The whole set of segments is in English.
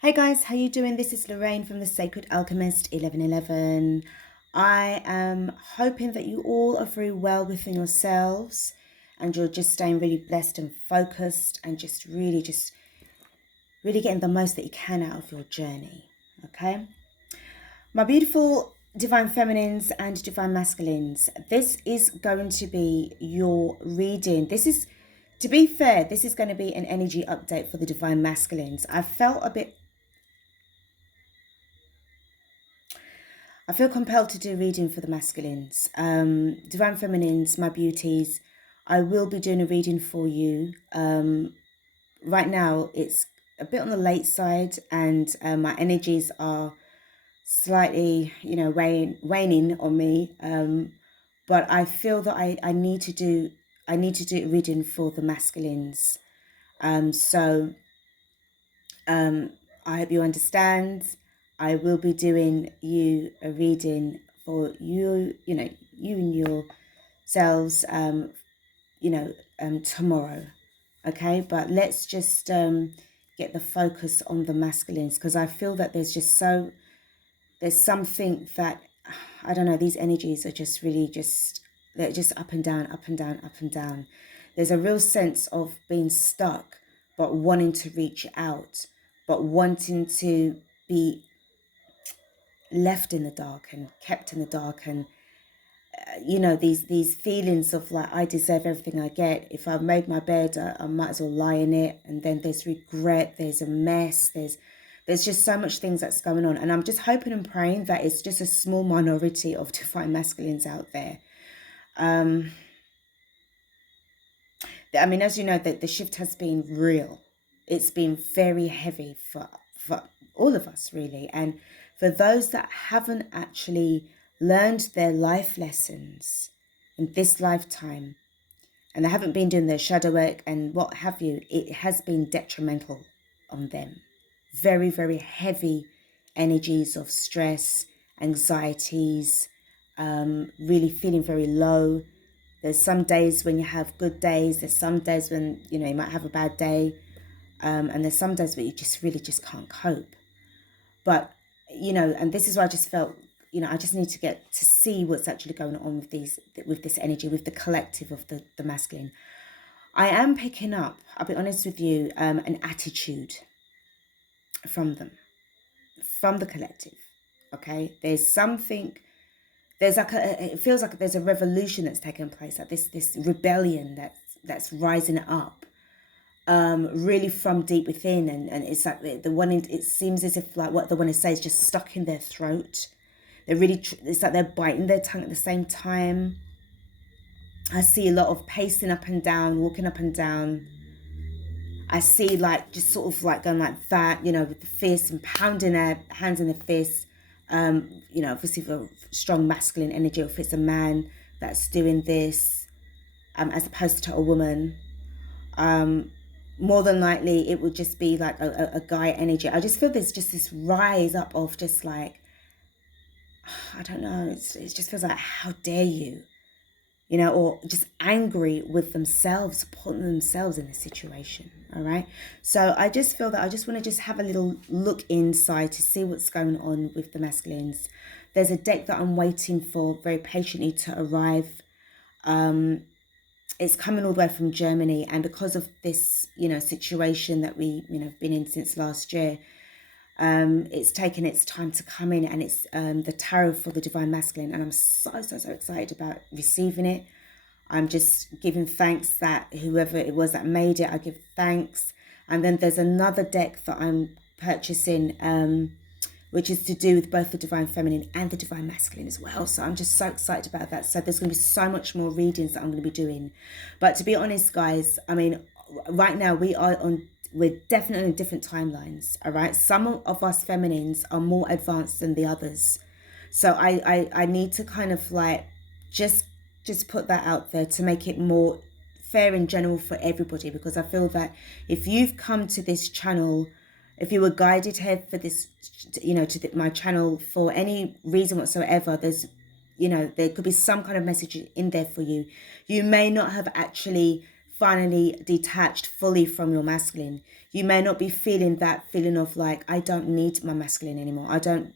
Hey guys, how you doing? This is Lorraine from the Sacred Alchemist 1111. I am hoping that you all are very well within yourselves and you're just staying really blessed and focused and just really getting the most that you can out of your journey. Okay? My beautiful divine feminines and divine masculines, this is going to be your reading. To be fair, this is going to be an energy update for the divine masculines. I feel compelled to do reading for the masculines. Divine feminines, my beauties, I will be doing a reading for you. Right now, it's a bit on the late side and my energies are slightly, waning on me. But I feel that I need to do a reading for the masculines. So I hope you understand. I will be doing you a reading for you, you and yourselves, tomorrow. Okay, but let's just get the focus on the masculines because I feel that there's something that, I don't know, these energies are just really they're just up and down, up and down, up and down. There's a real sense of being stuck, but wanting to reach out, but wanting to be left in the dark and kept in the dark, and these feelings of like, I deserve everything I get. If I've made my bed, I might as well lie in it. And then there's regret, there's a mess, there's just so much things that's going on, and I'm just hoping and praying that it's just a small minority of divine masculines out there. I mean, as you know, that the shift has been real. It's been very heavy for all of us, really. And for those that haven't actually learned their life lessons in this lifetime, and they haven't been doing their shadow work and what have you, it has been detrimental on them. Very, very heavy energies of stress, anxieties, really feeling very low. There's some days when you have good days. There's some days when, you might have a bad day. And there's some days where you just really just can't cope. But, and this is why I just felt, I just need to get to see what's actually going on with this energy, with the collective of the masculine. I am picking up, I'll be honest with you, an attitude from them, from the collective. Okay. It feels like there's a revolution that's taken place, like this rebellion that's rising up, really from deep within, and it's like it seems as if like what they want to say is just stuck in their throat. It's like they're biting their tongue at the same time. I see a lot of pacing up and down, walking up and down. I see like just sort of like going like that, with the fist and pounding their hands in the fist. Obviously for strong masculine energy, if it's a man that's doing this, as opposed to a woman, more than likely it would just be like a guy energy. I just feel there's just this rise up of just like, I don't know, it just feels like, how dare you, or just angry with themselves, putting themselves in a situation. All right. So I just feel that I just want to just have a little look inside to see what's going on with the masculines. There's a deck that I'm waiting for very patiently to arrive. It's coming all the way from Germany, and because of this, situation that we, been in since last year, it's taken its time to come in, and it's the tarot for the divine masculine, and I'm so excited about receiving it. I'm just giving thanks that whoever it was that made it, I give thanks. And then there's another deck that I'm purchasing, which is to do with both the divine feminine and the divine masculine as well. So I'm just so excited about that. So there's going to be so much more readings that I'm going to be doing. But to be honest, guys, I mean, right now we're definitely on different timelines. All right. Some of us feminines are more advanced than the others. So I need to kind of like just put that out there to make it more fair in general for everybody, because I feel that if you've come to this channel, if you were guided here for this, my channel for any reason whatsoever, there could be some kind of message in there for you. You may not have actually finally detached fully from your masculine. You may not be feeling that feeling of like, I don't need my masculine anymore. I don't,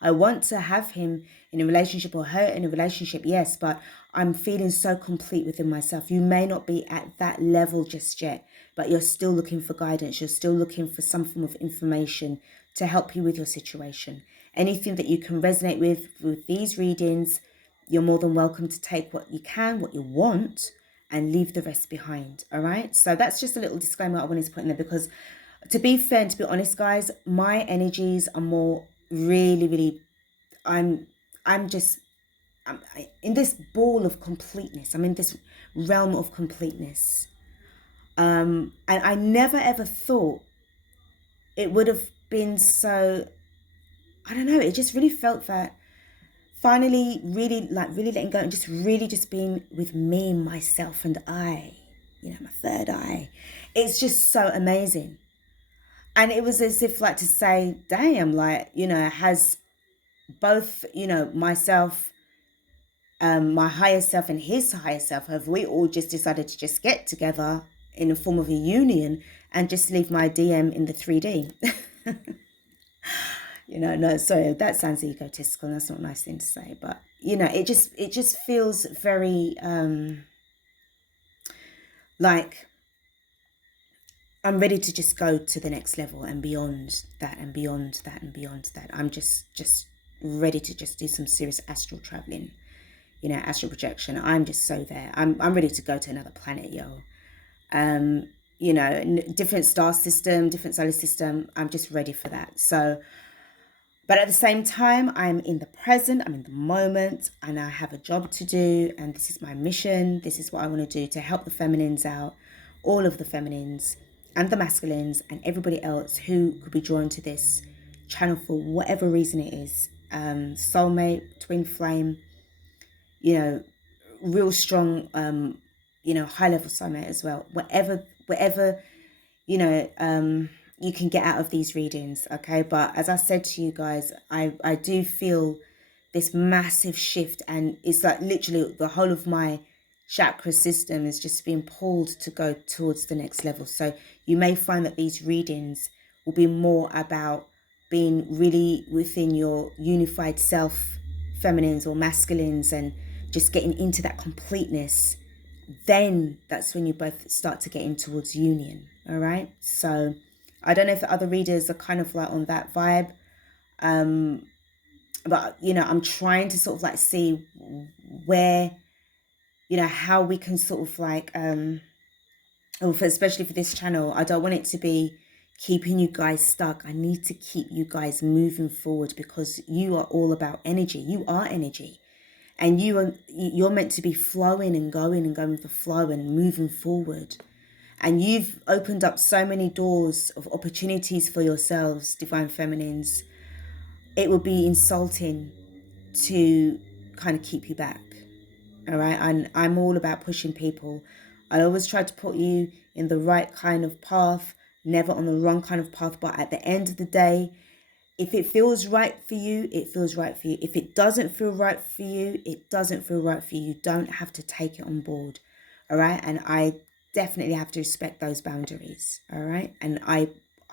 I want to have him in a relationship or her in a relationship, yes, but I'm feeling so complete within myself. You may not be at that level just yet, but you're still looking for guidance. You're still looking for some form of information to help you with your situation. Anything that you can resonate with these readings, you're more than welcome to take what you can, what you want, and leave the rest behind. All right. So that's just a little disclaimer I wanted to put in there, because to be fair and to be honest, guys, my energies are more really, I'm just, I'm in this ball of completeness. I'm in this realm of completeness. And I never ever thought it would have been so, I don't know, it just really felt that finally really letting go and just really just being with me, myself and I, my third eye. It's just so amazing. And it was as if like to say, damn, like, has both, myself, my higher self and his higher self, have we all just decided to just get together in a form of a union and just leave my DM in the 3D? No, sorry, that sounds egotistical. That's not a nice thing to say, but it just feels very like I'm ready to just go to the next level and beyond that and beyond that and beyond that. I'm just ready to just do some serious astral traveling, astral projection. I'm just so there. I'm ready to go to another planet, yo. Different star system, different solar system. I'm just ready for that. So, but at the same time, I'm in the present, I'm in the moment, and I have a job to do, and this is my mission. This is what I want to do to help the feminines out, all of the feminines and the masculines and everybody else who could be drawn to this channel for whatever reason it is. Soulmate, twin flame, real strong, high level soulmate as well. Whatever, you can get out of these readings, okay? But as I said to you guys, I do feel this massive shift, and it's like literally the whole of my chakra system is just being pulled to go towards the next level. So you may find that these readings will be more about being really within your unified self, feminines or masculines, and just getting into that completeness. Then that's when you both start to get in towards union. All right. So I don't know if the other readers are kind of like on that vibe. But I'm trying to sort of like see where, how we can sort of like, especially for this channel, I don't want it to be keeping you guys stuck. I need to keep you guys moving forward, because you are all about energy. You are energy. And you're meant to be flowing and going with the flow and moving forward. And you've opened up so many doors of opportunities for yourselves, divine feminines. It would be insulting to kind of keep you back. All right. And I'm all about pushing people. I always try to put you in the right kind of path, never on the wrong kind of path. But at the end of the day, if it feels right for you, it feels right for you. If it doesn't feel right for you, it doesn't feel right for you. You don't have to take it on board. All right. And I definitely have to respect those boundaries. All right. And I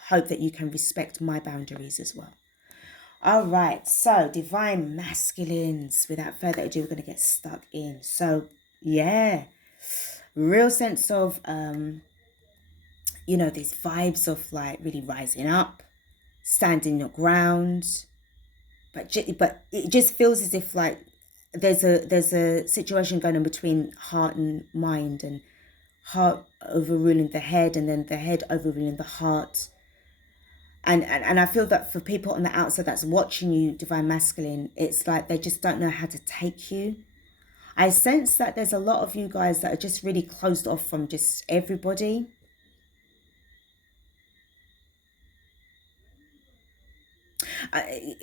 hope that you can respect my boundaries as well. All right. So divine masculines, without further ado, we're going to get stuck in. So yeah, real sense of, these vibes of like really rising up, standing your ground, but it just feels as if like there's a situation going on between heart and mind, and heart overruling the head, and then the head overruling the heart. And I feel that for people on the outside that's watching you, divine masculine, it's like they just don't know how to take you. I sense that there's a lot of you guys that are just really closed off from just everybody.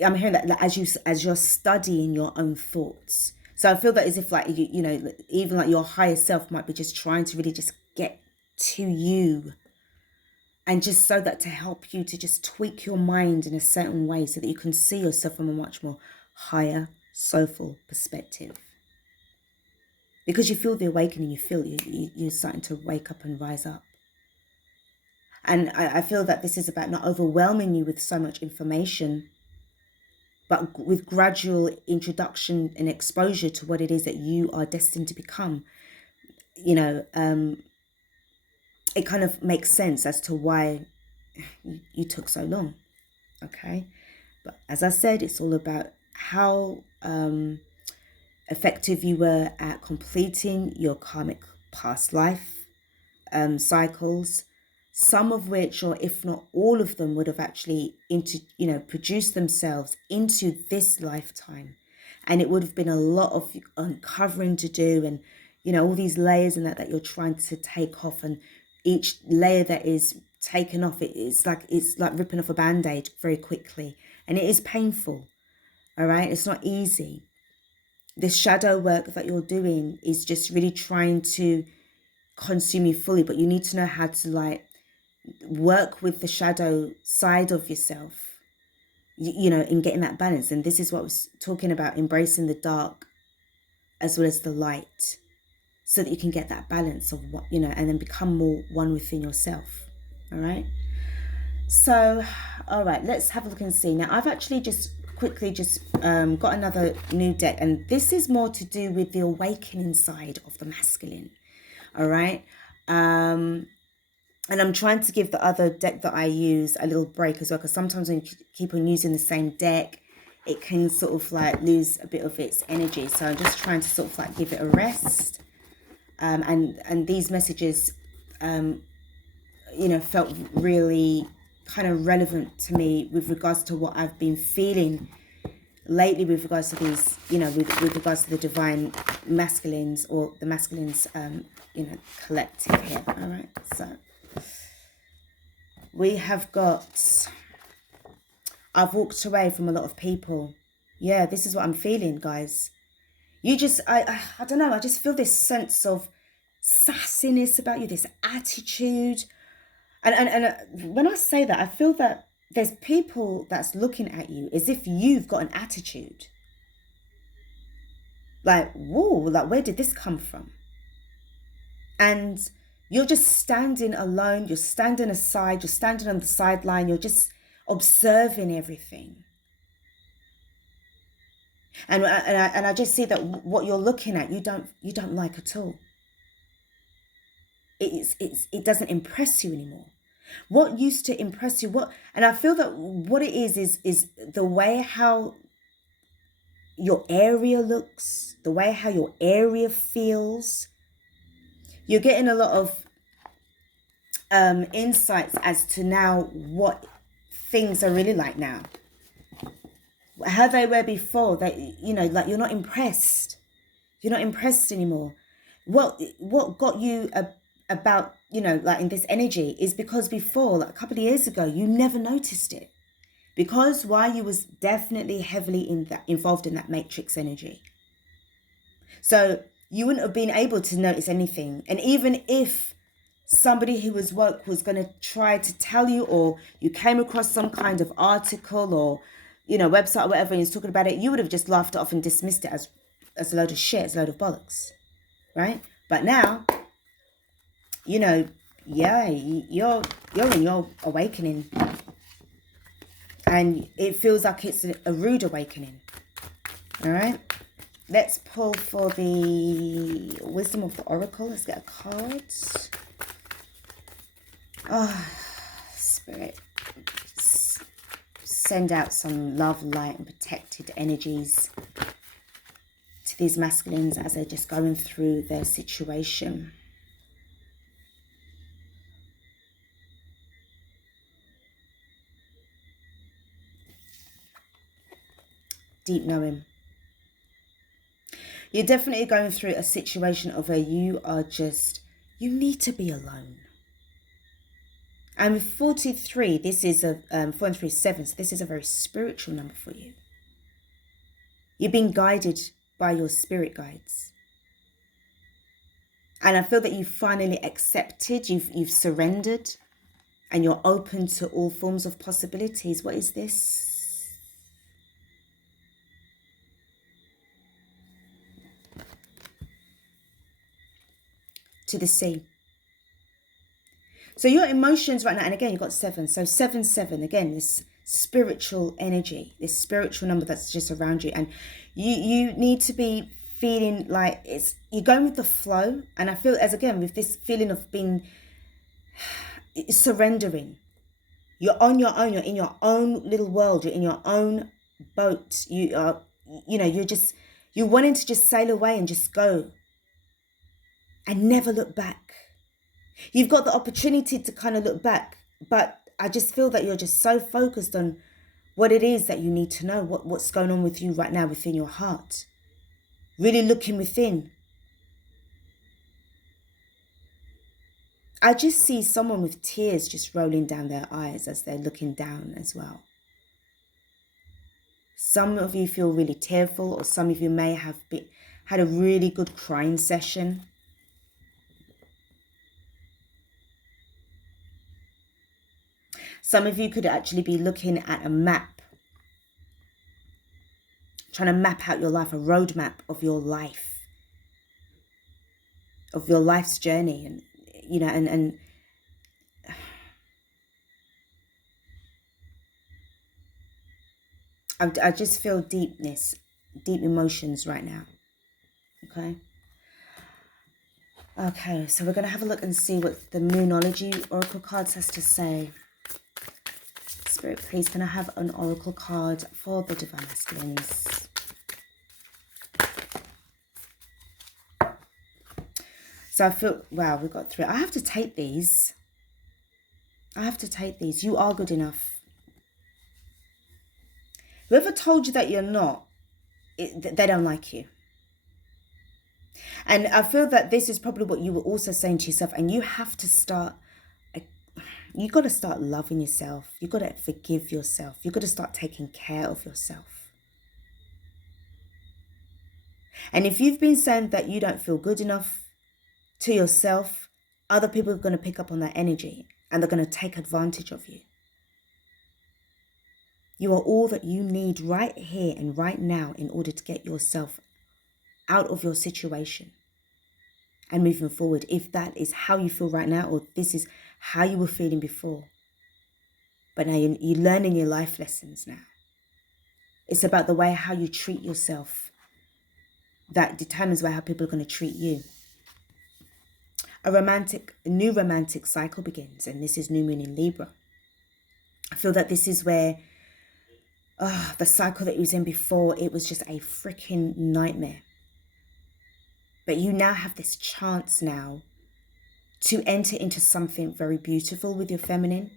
I'm hearing that as you're studying your own thoughts. So I feel that as if like even like your higher self might be just trying to really just get to you, and just so that to help you to just tweak your mind in a certain way so that you can see yourself from a much more higher, soulful perspective. because you feel the awakening. You feel you're starting to wake up and rise up. And I feel that this is about not overwhelming you with so much information, but with gradual introduction and exposure to what it is that you are destined to become. You know, it kind of makes sense as to why you took so long. Okay. But as I said, it's all about how effective you were at completing your karmic past life cycles, some of which, or if not all of them, would have actually produced themselves into this lifetime. And it would have been a lot of uncovering to do, and all these layers and that you're trying to take off, and each layer that is taken off, it's like ripping off a band-aid very quickly, and it is painful. All right, it's not easy. This shadow work that you're doing is just really trying to consume you fully, but you need to know how to work with the shadow side of yourself, in getting that balance. And this is what I was talking about, embracing the dark as well as the light, so that you can get that balance of what, and then become more one within yourself. All right. So, all right, let's have a look and see. Now, I've actually just quickly got another new deck, and this is more to do with the awakening side of the masculine. All right. And I'm trying to give the other deck that I use a little break as well, because sometimes when you keep on using the same deck, it can sort of lose a bit of its energy. So I'm just trying to sort of give it a rest. And these messages, felt really kind of relevant to me with regards to what I've been feeling lately with regards to these, with regards to the divine masculines, or the masculines, collective here. All right. So we have got, I've walked away from a lot of people. Yeah, this is what I'm feeling, guys. You just, I don't know, I just feel this sense of sassiness about you, this attitude. And when I say that, I feel that there's people that's looking at you as if you've got an attitude. Whoa, where did this come from? And you're just standing alone, you're standing aside, you're standing on the sideline, you're just observing everything. And I just see that what you're looking at, you don't like at all. It doesn't impress you anymore. What used to impress you, and I feel that what it is the way how your area looks, the way how your area feels. You're getting a lot of insights as to now what things are really like now, how they were before. That you're not impressed. You're not impressed anymore. What got you about in this energy is because before, a couple of years ago, you never noticed it, because why? You was definitely heavily involved in that matrix energy. So you wouldn't have been able to notice anything. And even if somebody who was woke was going to try to tell you, or you came across some kind of article or website or whatever, and you're talking about it, you would have just laughed it off and dismissed it as a load of shit, as a load of bollocks, right? But now, you're in your awakening, and it feels like it's a rude awakening. All right, let's pull for the wisdom of the oracle. Let's get a card. Oh, Spirit, send out some love, light, and protected energies to these masculines as they're just going through their situation. Deep knowing. You're definitely going through a situation of where you need to be alone. And with 43, this is 4 and 3 is 7, so this is a very spiritual number for you. You're being guided by your spirit guides. And I feel that you've finally accepted, you've surrendered, and you're open to all forms of possibilities. What is this? to the sea. So your emotions right now, and again, you've got 7. So 7, 7, again, this spiritual energy, this spiritual number that's just around you. And you need to be feeling like you're going with the flow. And I feel, as again, with this feeling of being surrendering. You're on your own. You're in your own little world. You're in your own boat. You're wanting to just sail away and just go and never look back. You've got the opportunity to kind of look back, but I just feel that you're just so focused on what it is that you need to know, what's going on with you right now within your heart. Really looking within. I just see someone with tears just rolling down their eyes as they're looking down as well. Some of you feel really tearful, or some of you may have had a really good crying session. Some of you could actually be looking at a map, trying to map out your life, a roadmap of your life, of your life's journey. And, you know, and I just feel deep emotions right now. Okay, so we're going to have a look and see what the Moonology Oracle cards has to say. Spirit, please, can I have an Oracle card for the Divine Masculines? So I feel, wow, we've got 3. I have to take these. You are good enough. Whoever told you that you're not, they don't like you. And I feel that this is probably what you were also saying to yourself. And you have to start, you got to start loving yourself. You got to forgive yourself. You got to start taking care of yourself. And if you've been saying that you don't feel good enough to yourself, other people are going to pick up on that energy and they're going to take advantage of you. You are all that you need right here and right now in order to get yourself out of your situation and moving forward. If that is how you feel right now, or this is how you were feeling before. But now you're learning your life lessons now. It's about the way how you treat yourself that determines how people are going to treat you. A new romantic cycle begins, and this is new moon in Libra. I feel that this is where the cycle that you was in before, it was just a freaking nightmare. But you now have this chance now to enter into something very beautiful with your feminine.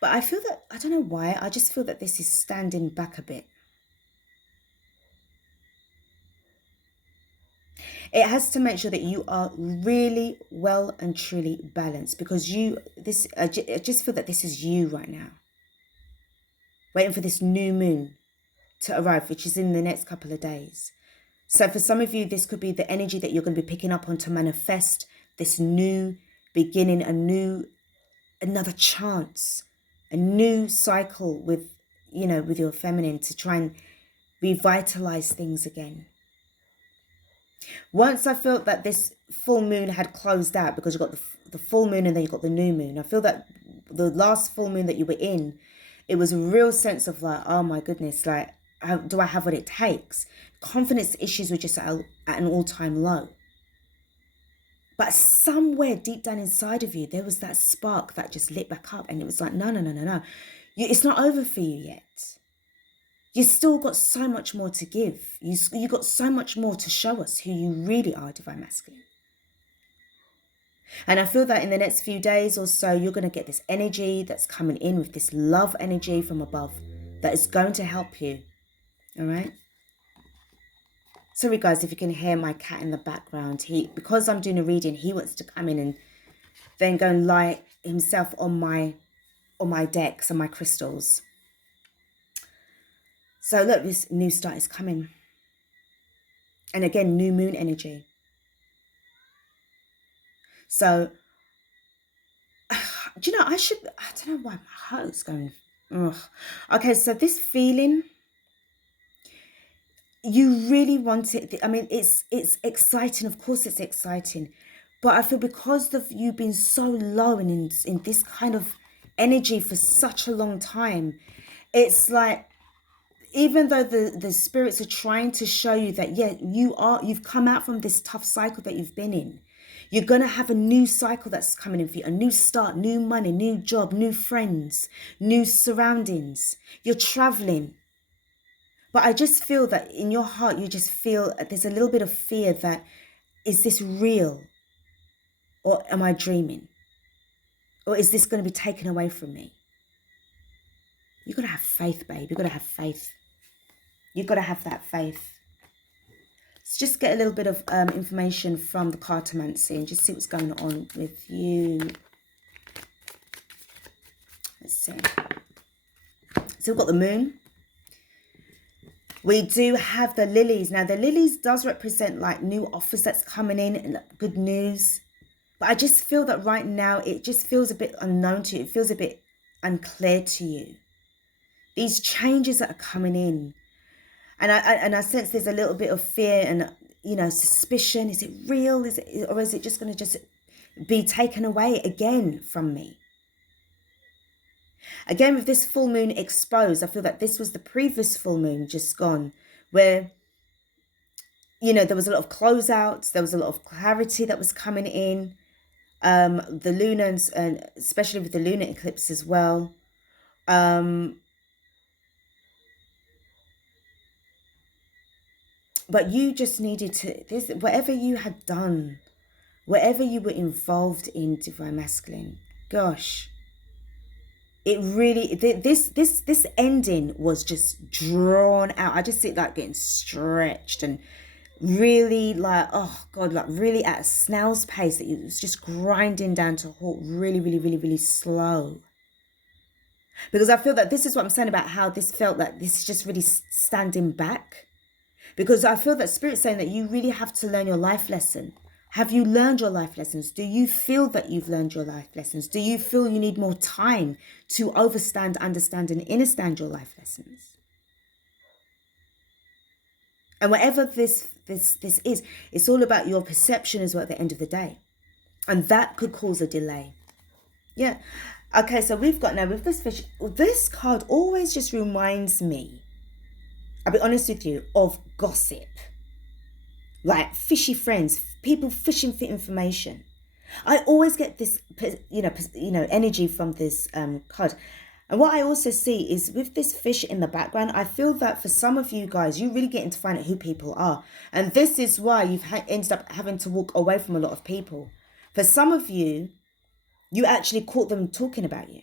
But I feel that, I don't know why, I just feel that this is standing back a bit. It has to make sure that you are really well and truly balanced, because I just feel that this is you right now. Waiting for this new moon to arrive, which is in the next couple of days. So for some of you, this could be the energy that you're going to be picking up on to manifest this new beginning, another chance, a new cycle with your feminine, to try and revitalize things again. Once I felt that this full moon had closed out, because you've got the full moon and then you've got the new moon. I feel that the last full moon that you were in, it was a real sense of like, oh my goodness, like, do I have what it takes? Confidence issues were just at an all-time low. But somewhere deep down inside of you, there was that spark that just lit back up, and it was like, no. It's not over for you yet. You still got so much more to give. You got so much more to show us who you really are, Divine Masculine. And I feel that in the next few days or so, you're going to get this energy that's coming in with this love energy from above that is going to help you. All right? Sorry, guys, if you can hear my cat in the background. Because I'm doing a reading, he wants to come in and then go and lie himself on my decks and my crystals. So look, this new start is coming. And again, new moon energy. So, do you know, I don't know why my heart is going. Ugh. Okay, so this feeling, you really want it. I mean, it's exciting. Of course it's exciting. But I feel because of you being so low and in this kind of energy for such a long time, it's like, even though the spirits are trying to show you that, yeah, you've come out from this tough cycle that you've been in. You're going to have a new cycle that's coming in for you, a new start, new money, new job, new friends, new surroundings. You're traveling. But I just feel that in your heart, you just feel there's a little bit of fear that, is this real? Or am I dreaming? Or is this going to be taken away from me? You've got to have faith, babe. You've got to have faith. You've got to have that faith. Let's just get a little bit of information from the cartomancy and just see what's going on with you. Let's see. So we've got the moon. We do have the lilies. Now, the lilies does represent like new offers that's coming in and good news. But I just feel that right now, it just feels a bit unknown to you. It feels a bit unclear to you. These changes that are coming in. And I sense there's a little bit of fear and, you know, suspicion. Is it real? Or is it just going to just be taken away again from me? Again, with this full moon exposed, I feel that this was the previous full moon just gone, where, you know, there was a lot of closeouts. There was a lot of clarity that was coming in. The lunar, and especially with the lunar eclipse as well. But you just needed to, whatever you had done, whatever you were involved in, Divine Masculine, gosh, it really, this ending was just drawn out. I just see it like getting stretched and really like, oh God, like really at a snail's pace, that it was just grinding down to a halt, really, really, really, really slow. Because I feel that this is what I'm saying about how this felt like this is just really standing back. Because I feel that Spirit's saying that you really have to learn your life lesson. Have you learned your life lessons? Do you feel that you've learned your life lessons? Do you feel you need more time to overstand, understand, and understand your life lessons? And whatever this is, it's all about your perception as well at the end of the day. And that could cause a delay. Yeah. Okay, so we've got now with this fish. This card always just reminds me, I'll be honest with you, of gossip. Like fishy friends, people fishing for information. I always get this, you know, energy from this card. And what I also see is with this fish in the background, I feel that for some of you guys, you're really getting to find out who people are. And this is why you've ended up having to walk away from a lot of people. For some of you, you actually caught them talking about you,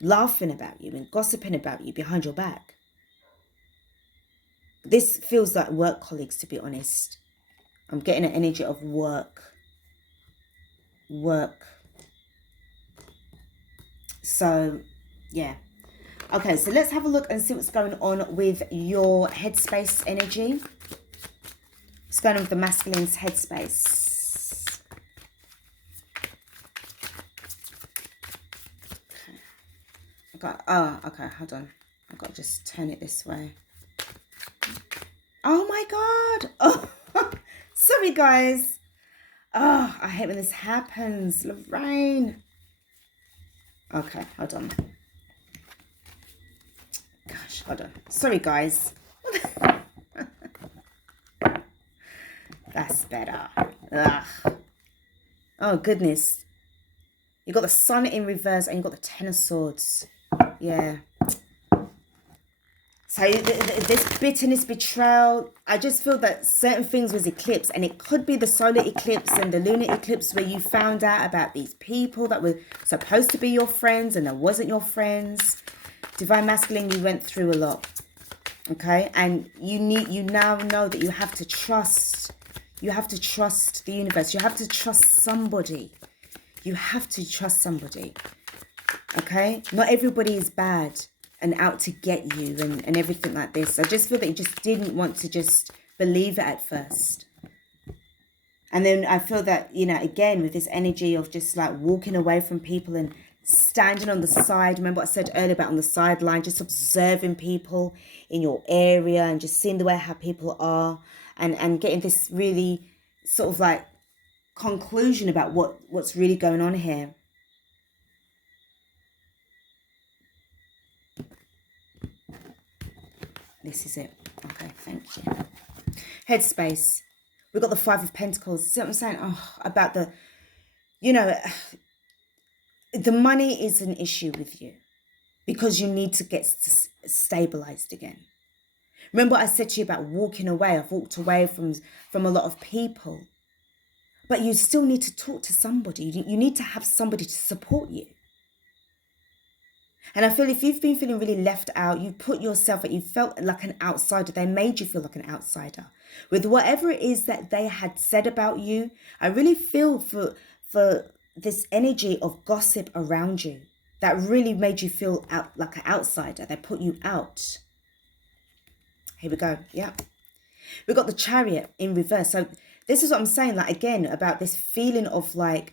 laughing about you and gossiping about you behind your back. This feels like work colleagues, to be honest. I'm getting an energy of work. So, yeah. Okay, so let's have a look and see what's going on with your headspace energy. What's going on with the masculine's headspace? Okay, hold on. I've got to just turn it this way. Oh my God. Oh, sorry guys. Oh, I hate when this happens. Lorraine. Okay, hold on. Gosh, hold on. Sorry guys. That's better. Ugh. Oh goodness. You got the Sun in reverse and you got the Ten of Swords. Yeah. So this bitterness, betrayal, I just feel that certain things was eclipsed, and it could be the solar eclipse and the lunar eclipse where you found out about these people that were supposed to be your friends and they wasn't your friends. Divine Masculine, you went through a lot, okay? And you now know that you have to trust. You have to trust the universe. You have to trust somebody. You have to trust somebody, okay? Not everybody is bad and out to get you and everything like this. I just feel that you just didn't want to just believe it at first. And then I feel that, you know, again, with this energy of just like walking away from people and standing on the side. Remember what I said earlier about on the sideline, just observing people in your area and just seeing the way how people are, and getting this really sort of like conclusion about what's really going on here. This is it. Okay, thank you. Headspace. We've got the Five of Pentacles. See what I'm saying? Oh, about the, you know, the money is an issue with you because you need to get stabilized again. Remember what I said to you about walking away? I've walked away from a lot of people. But you still need to talk to somebody. You need to have somebody to support you. And I feel if you've been feeling really left out, you put yourself, you felt like an outsider. They made you feel like an outsider. With whatever it is that they had said about you, I really feel for this energy of gossip around you that really made you feel like an outsider. They put you out. Here we go. Yeah. We've got the Chariot in reverse. So this is what I'm saying, like, again, about this feeling of like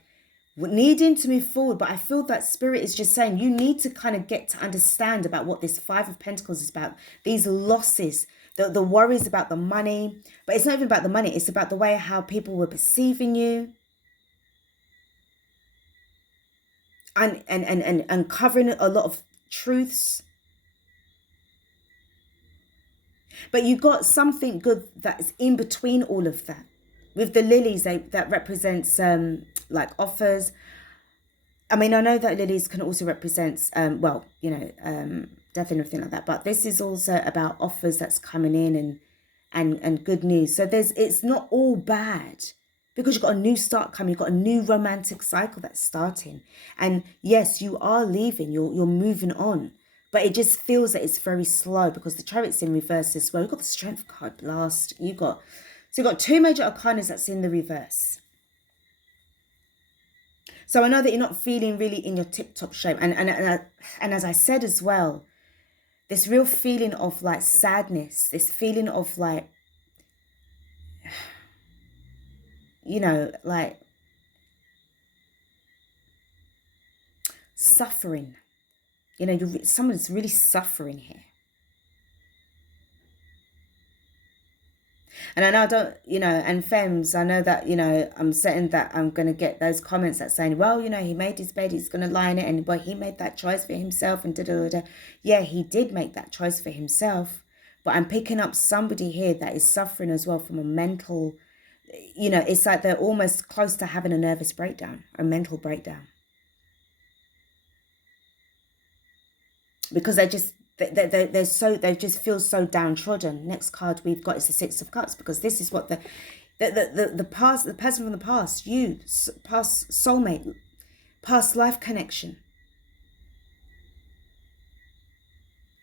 needing to move forward. But I feel that Spirit is just saying you need to kind of get to understand about what this Five of Pentacles is about. These losses, the worries about the money. But it's not even about the money. It's about the way how people were perceiving you. And uncovering a lot of truths. But you got something good that's in between all of that. With the lilies, that represents like offers. I mean, I know that lilies can also represent, well, you know, death and everything like that. But this is also about offers that's coming in and good news. So it's not all bad. Because you've got a new start coming, you've got a new romantic cycle that's starting. And yes, you are leaving, you're moving on. But it just feels that it's very slow because the Chariot's in reverse as well. You've got the Strength card last. So you've got two major arcanas that's in the reverse. So I know that you're not feeling really in your tip-top shape. And as I said as well, this real feeling of like sadness, this feeling of like, you know, like suffering. You know, someone's really suffering here. And I know I don't, you know, and femmes, I know that, you know, I'm certain that I'm going to get those comments that saying, well, you know, he made his bed, he's going to lie in it. And, well, he made that choice for himself and da-da-da-da. Yeah, he did make that choice for himself. But I'm picking up somebody here that is suffering as well from a mental, you know, it's like they're almost close to having a nervous breakdown, a mental breakdown. Because they just feel so downtrodden. Next card we've got is the Six of Cups, because this is what the person from the past, you, past soulmate, past life connection.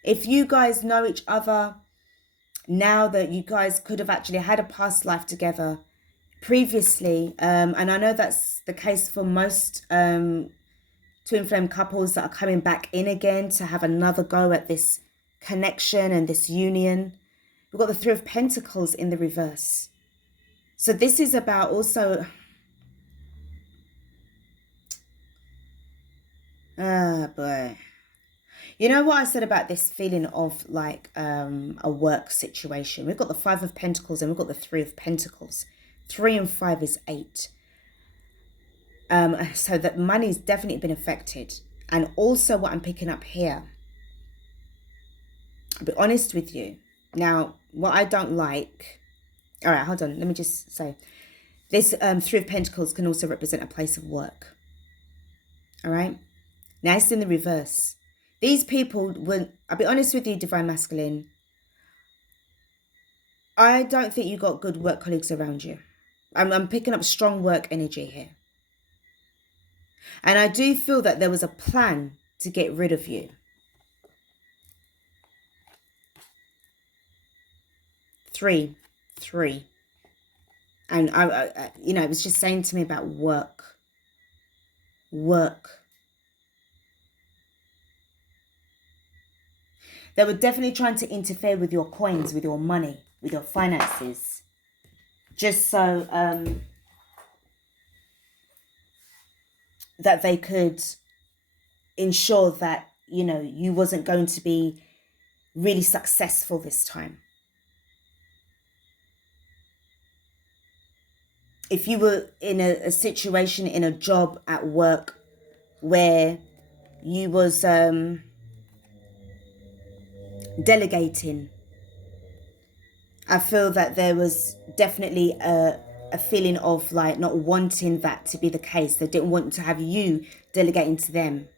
If you guys know each other now, that you guys could have actually had a past life together previously, and I know that's the case for most twin flame couples that are coming back in again to have another go at this connection and this union. We've got the Three of Pentacles in the reverse. So this is about also, boy. You know what I said about this feeling of like a work situation? We've got the Five of Pentacles and we've got the Three of Pentacles. 3 and 5 is 8. So that money's definitely been affected. And also what I'm picking up here, I'll be honest with you. Now, what I don't like, all right, hold on. Let me just say, this Three of Pentacles can also represent a place of work. All right. Now it's in the reverse. These people, I'll be honest with you, Divine Masculine, I don't think you got good work colleagues around you. I'm picking up strong work energy here. And I do feel that there was a plan to get rid of you. 3. And I you know, it was just saying to me about work. They were definitely trying to interfere with your coins, with your money, with your finances. Just so that they could ensure that, you know, you wasn't going to be really successful this time. If you were in a situation, in a job at work where you was delegating, I feel that there was definitely a feeling of like not wanting that to be the case. They didn't want to have you delegating to them.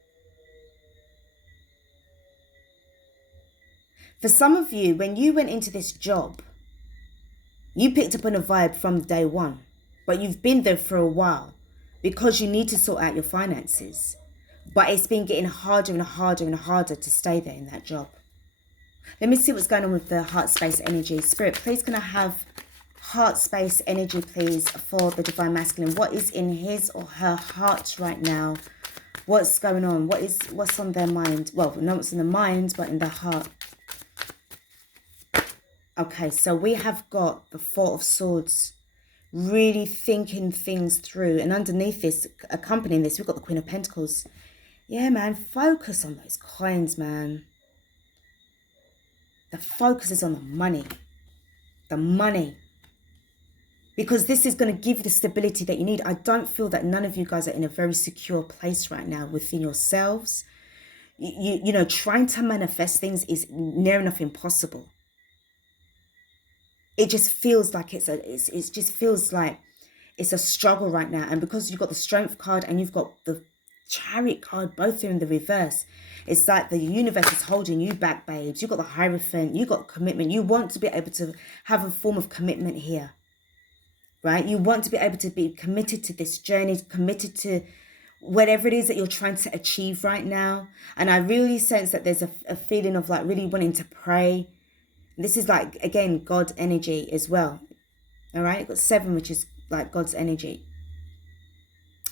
For some of you, when you went into this job, you picked up on a vibe from day one, but you've been there for a while because you need to sort out your finances. But it's been getting harder and harder and harder to stay there in that job. Let me see what's going on with the heart space energy. Spirit, please can I have heart space energy, please, for the divine masculine? What is in his or her heart right now? What's going on? What's on their mind? Well, not what's in the mind, but in their heart. Okay, so we have got the Four of Swords, really thinking things through. And underneath this, accompanying this, we've got the Queen of Pentacles. Yeah, man, focus on those coins, man. The focus is on the money. The money. Because this is going to give you the stability that you need. I don't feel that none of you guys are in a very secure place right now within yourselves. You know, trying to manifest things is near enough impossible. It just feels like it just feels like it's a struggle right now. And because you've got the Strength card and you've got the Chariot card, both are in the reverse, it's like the universe is holding you back, babes. You've got the Hierophant, you've got commitment. You want to be able to have a form of commitment here, right? You want to be able to be committed to this journey, committed to whatever it is that you're trying to achieve right now. And I really sense that there's a feeling of like really wanting to pray. This is like, again, God energy as well. All right, you've got 7, which is like God's energy.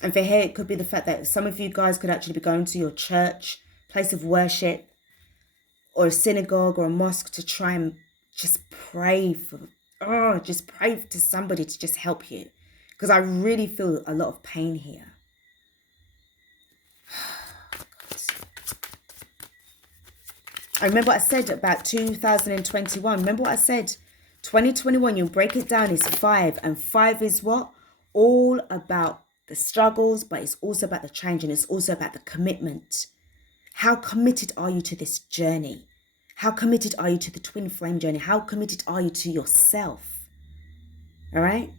And for here, it could be the fact that some of you guys could actually be going to your church, place of worship, or a synagogue or a mosque to try and just pray just pray to somebody to just help you. Because I really feel a lot of pain here. I remember what I said about 2021. Remember what I said? 2021, you break it down, is 5. And 5 is what? All about the struggles, but it's also about the change, and it's also about the commitment. How committed are you to this journey? How committed are you to the twin flame journey? How committed are you to yourself? All right?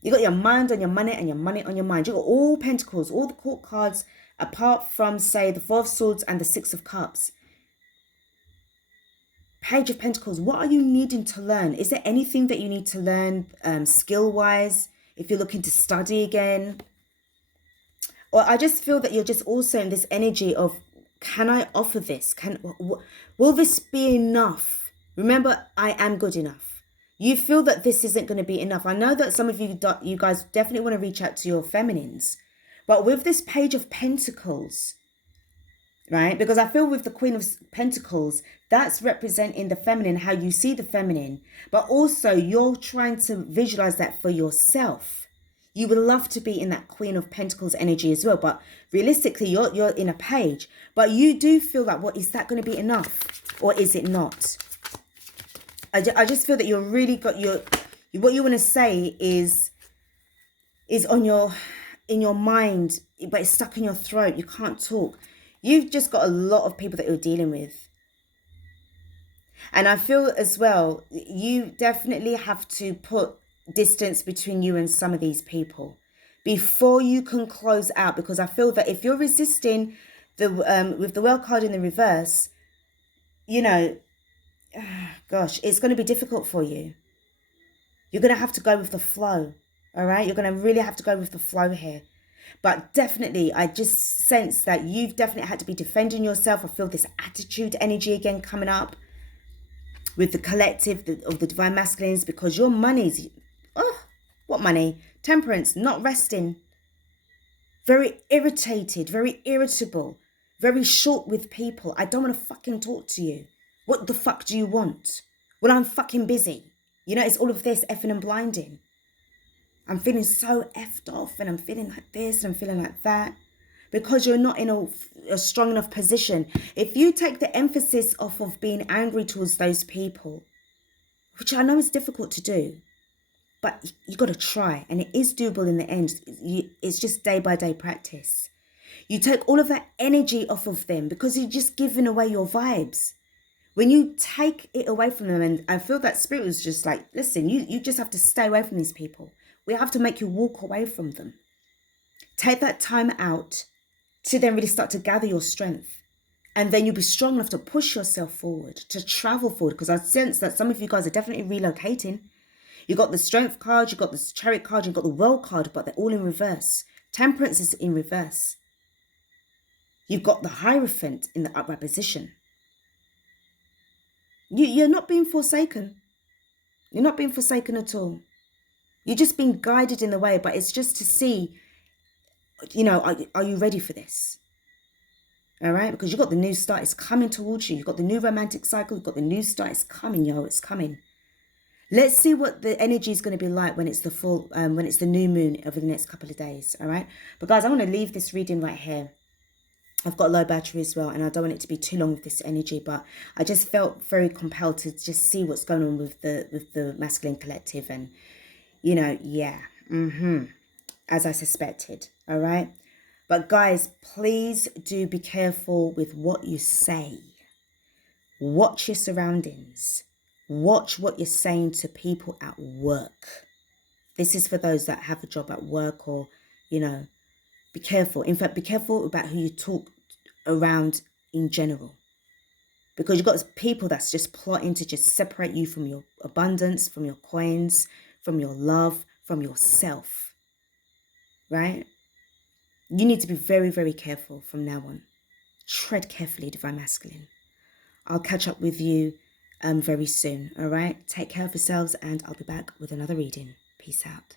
You got your mind on your money and your money on your mind. You got all Pentacles, all the court cards, apart from, say, the Four of Swords and the Six of Cups. Page of Pentacles, what are you needing to learn? Is there anything that you need to learn skill-wise? If you're looking to study again? Or I just feel that you're just also in this energy of, can I offer this? Will this be enough? Remember, I am good enough. You feel that this isn't going to be enough. I know that some of you guys definitely want to reach out to your feminines. But with this Page of Pentacles, right? Because I feel with the Queen of Pentacles, that's representing the feminine, how you see the feminine. But also you're trying to visualize that for yourself. You would love to be in that Queen of Pentacles energy as well. But realistically, you're in a page. But you do feel like, well, is that going to be enough? Or is it not? I just feel that you're really got what you want to say is on in your mind, but it's stuck in your throat. You can't talk. You've just got a lot of people that you're dealing with. And I feel as well, you definitely have to put distance between you and some of these people before you can close out. Because I feel that if you're resisting with the World card in the reverse, you know, gosh, it's going to be difficult for you. You're going to have to go with the flow. All right, you're going to really have to go with the flow here. But definitely, I just sense that you've definitely had to be defending yourself. I feel this attitude energy again coming up with the collective of the divine masculines, because your money's, what money? Temperance, not resting. Very irritated, very irritable, very short with people. I don't want to fucking talk to you. What the fuck do you want? Well, I'm fucking busy. You know, it's all of this effing and blinding. I'm feeling so effed off, and I'm feeling like this and I'm feeling like that. because you're not in a strong enough position. If you take the emphasis off of being angry towards those people, which I know is difficult to do, but you got to try, and it is doable in the end. It's just day by day practice. You take all of that energy off of them because you're just giving away your vibes. When you take it away from them, and I feel that spirit was just like, listen, you just have to stay away from these people. We have to make you walk away from them. Take that time out to then really start to gather your strength. And then you'll be strong enough to push yourself forward, to travel forward. Because I sense that some of you guys are definitely relocating. You got the strength card, you got the chariot card, you got the world card, but they're all in reverse. Temperance is in reverse. You've got the Hierophant in the upright position. You're not being forsaken. You're not being forsaken at all. You're just being guided in the way, but it's just to see, are you ready for this? All right? Because you've got the new start. It's coming towards you. You've got the new romantic cycle. You've got the new start. It's coming, it's coming. Let's see what the energy is going to be like when it's the full, when it's the new moon over the next couple of days. All right? But guys, I want to leave this reading right here. I've got low battery as well, and I don't want it to be too long with this energy, but I just felt very compelled to just see what's going on with the masculine collective, and as I suspected. All right, but guys, please do be careful with what you say. Watch your surroundings. Watch what you're saying to people at work. This is for those that have a job at work, or be careful. In fact, be careful about who you talk around in general. Because you've got people that's just plotting to just separate you from your abundance, from your coins, from your love, from yourself. Right? You need to be very, very careful from now on. Tread carefully, Divine Masculine. I'll catch up with you very soon. All right? Take care of yourselves, and I'll be back with another reading. Peace out.